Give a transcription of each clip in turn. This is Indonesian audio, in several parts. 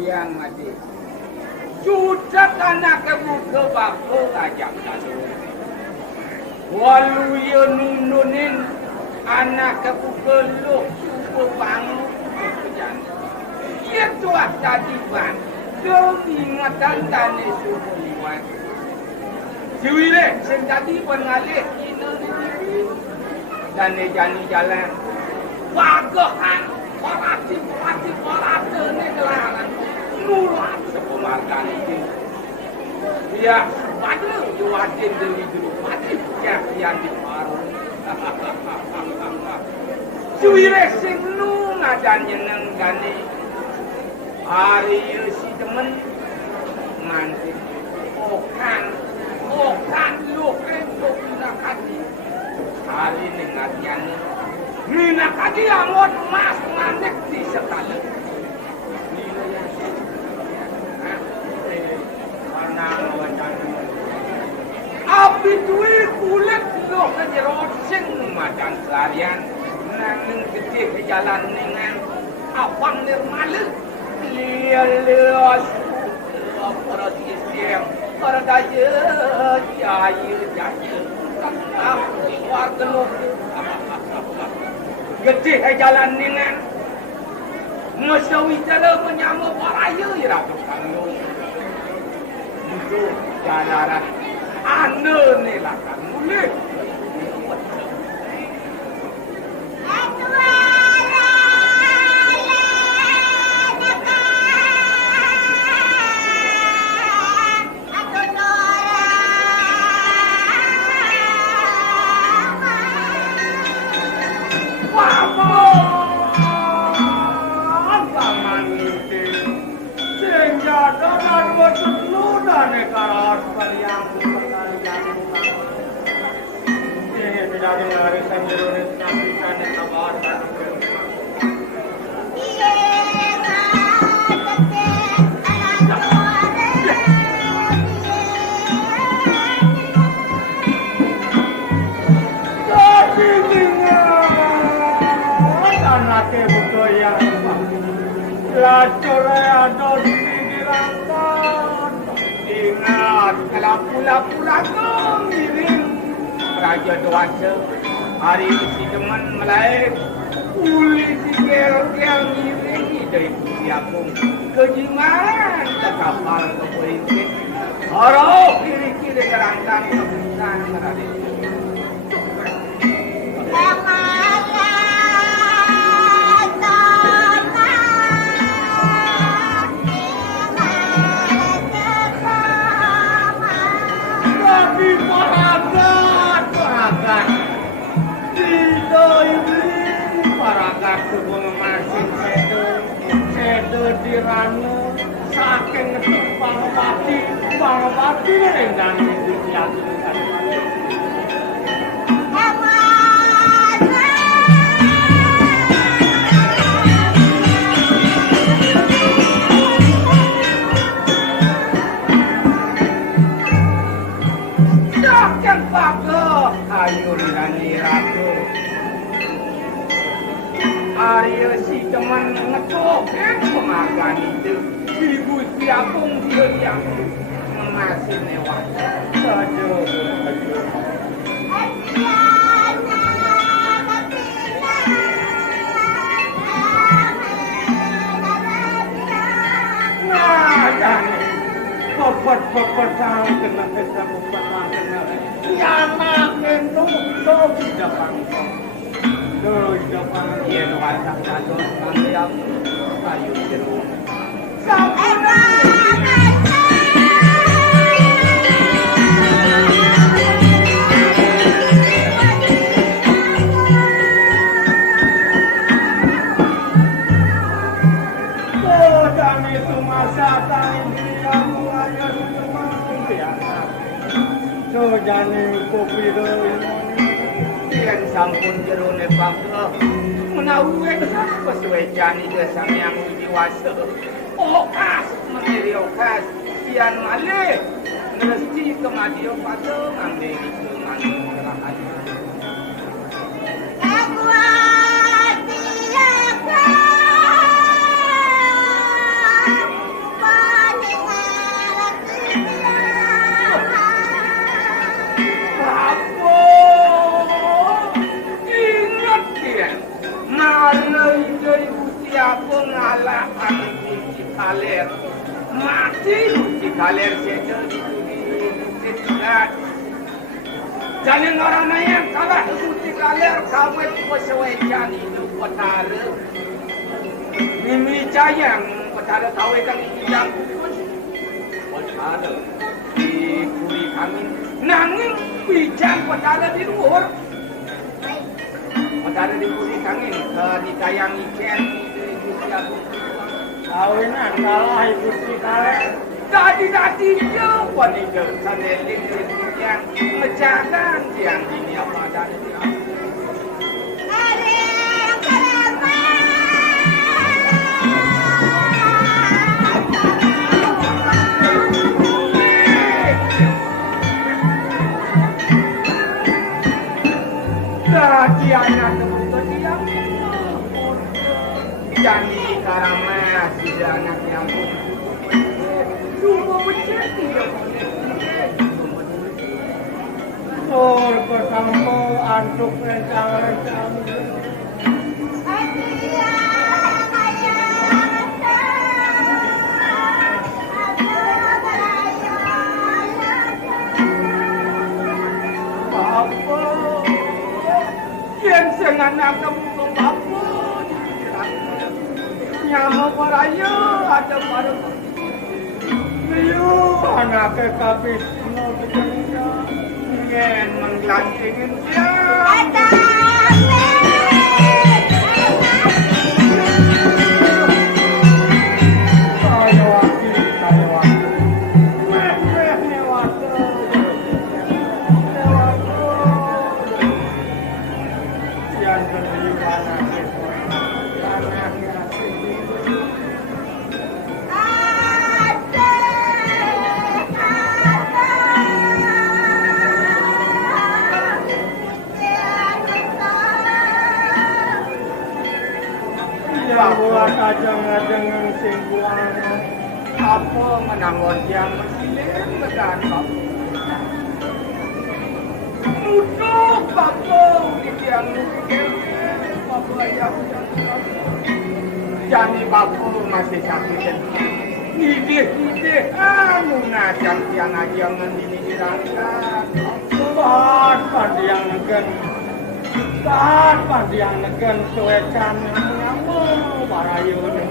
Yang mati sudah anak kamu ke bako ajak lalu walu nununin anak kamu ke lu super bangun itu tadi bang keingatan tani subuhan siwile sing tadi pengalih ini dan jani jalan wagohan orasi orasene kelaran nulat sepemarkan itu ya pada juatin dari dulu mati yang di paru cuire sing nu ngadan nyeneng gani hari si temen nganti okan lu entuk nakati hari nengatian nakati angon mas manek di sekali api duwe kulit lo kejerot sing madan selarian nanging gede ke jalan dengan awang nirmale lias para sistem para daya jaya warga lo gede ke jalan dengan masawi dalam menyambut raya iraku kalau itu jalaran anda ni lah kan boleh ingat kalau pula-pula ngiring Raja Dewasa hari si teman melayu uli si kel-kel ngiring dari Putri Apung kejiman ke kapal ke polisi harap kiri-kiri kerangkan keputusan Raden dirana saking ngetuk pangapati rendang itu dilakukan saking pakai ayo dirani ratu Arya si teman ngetuk pemakan itu ibu siapung dia yang masih mewah saja nah jangan popot sang kena yang makin tuh tidak panggung Terus dapat dia nuansa satu yang kayu jeruk. Oh, kami semua datang kamu aja semua biasa. So jani kopi doi. Yang sampun jerone bangga menawi sesuai jani desa yang dewasa okas menjadi okas kian malih ngerti kemadio pada ngambil kemana kerahan pengalaman uji kaler mati uji kaler saja di dunia Jangan orang yang kalah putih kaler kawet pesewecan itu petara. Mimi jayang petara kawet kami yang pun petara di kuri kami nanging bijak petara di luar. Petara di kuri kami di tayang ikan di siapa kawinan kalah ibu si kalah. Tadi jauh nih jauh saneling yang menjaga yang ini apa dan ini apa. Tadi anak teman yang jadi karena si anak yang Tur bertemu antuk rencang-rencang. Apa? Yang senganak kamu apa? Nyamuk peraya ada pada Ayo anaknya kabis mau bercerita. ingin menggantingin dia. Saya wakil. Meh wakil. Yang terlibat anaknya. Buat aja dengan singguan Apa menangon yang mesilin dengan bapak. Duduk bapak di tiang nukil bapak yang jadi bapak masih sakit. Ide anu najam tiang aja ngandini dirangkat. Pandiang negen suecan nyamu barayu bere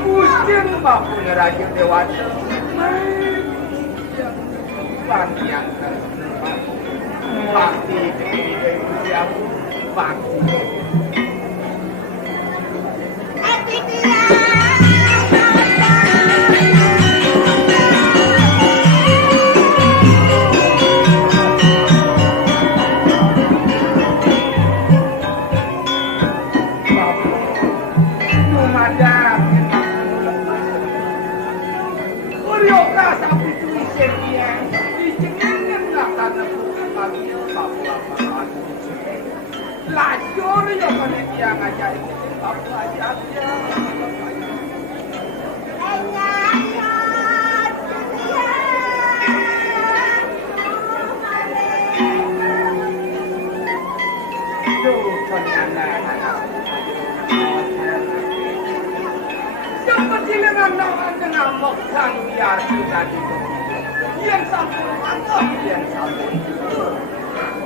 Pusing bapak neraja dewasa. Pandiang bakti dari usiamu bakti. Lajur ya pada dia ngajarin bapak aja. Seperti dengan ngamuk sang biar sudah itu. Yang sampun mantap, yang sampun.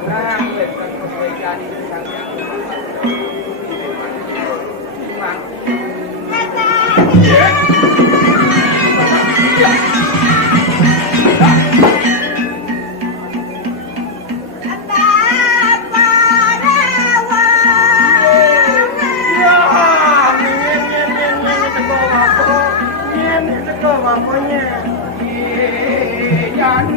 Nah, betul betul jadi sang yang Jangan